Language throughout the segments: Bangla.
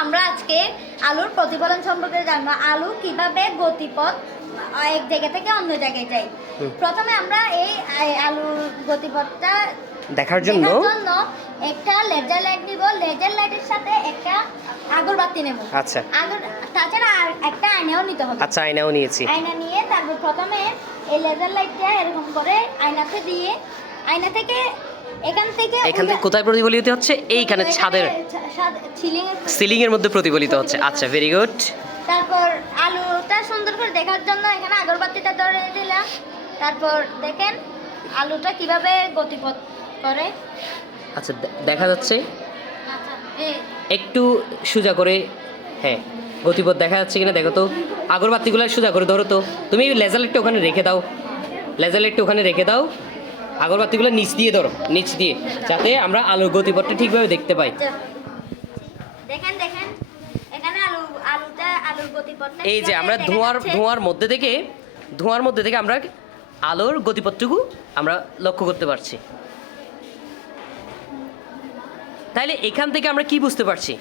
আমরা আজকে আলুর প্রতিফলন সম্পর্কে জানব। আলু কীভাবে গতিপথ এক জায়গা থেকে অন্য জায়গায় হুম। প্রথমে আমরা এই আলুর গতিপথটা দেখার জন্য। দেখার জন্য একটা লেজার লাইট নিব। লেজার লাইটের সাথে একটা আগরবাতি নেব। আচ্ছা। আগর তাছাড়া আর একটা আয়নাও নিতে হবে। আচ্ছা আয়নাও নিয়েছি। আয়না নিয়ে তারপর প্রথমে এই লেজার লাইটটা এরকম করে আয়নাতে দিয়ে আয়না থেকে এখান থেকে এখান থেকে কোথায় প্রতিফলিত হচ্ছে? এইখানে ছাদের সিলিং এর মধ্যে প্রতিফলিত হচ্ছে। আচ্ছা ভেরি গুড তারপর আলুটা সুন্দর করে দেখার জন্য এখানে আগরবাতিটা ধরে দিলাম। তারপর দেখেন আলুটা কীভাবে গতিপথ করে। আচ্ছা দেখা যাচ্ছে? আচ্ছা একটু সোজা করে হ্যাঁ গতিপথ দেখা যাচ্ছে কিনা দেখো তো। আগরবাতিগুলো সোজা করে ধরো তো। তুমি লেজার লাইটটা ওখানে রেখে দাও। লেজার লাইটটা ওখানে রেখে দাও। আগরবাতিগুলো নিচ দিয়ে ধরো নিচ দিয়ে যাতে আমরা আলোর গতিপথটা ঠিকভাবে দেখতে পাই। আচ্ছা। দেখেন দেখেন। এখানে আলু আলুটা আলুর গতিপথটা এই যে আমরা ধোঁয়ার ধোঁয়ার মধ্যে থেকে ধোঁয়ার মধ্যে থেকে আমরা আলোর গতিপথটুকু আমরা লক্ষ্য করতে পারছি। তাইলে এখান থেকে আমরা কি বুঝতে পারছি?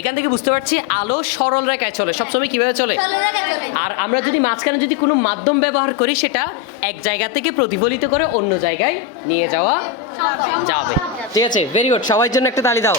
এখান থেকে বুঝতে পারছি আলো সরল রেখায় চলে সবসময় কীভাবে চলে? আর আমরা যদি মাঝখানে যদি কোনো মাধ্যম ব্যবহার করি সেটা এক জায়গা থেকে প্রতিফলিত করে অন্য জায়গায় নিয়ে যাওয়া যাবে। ঠিক আছে ভেরি গুড সবাই জন্য একটা তালি দাও।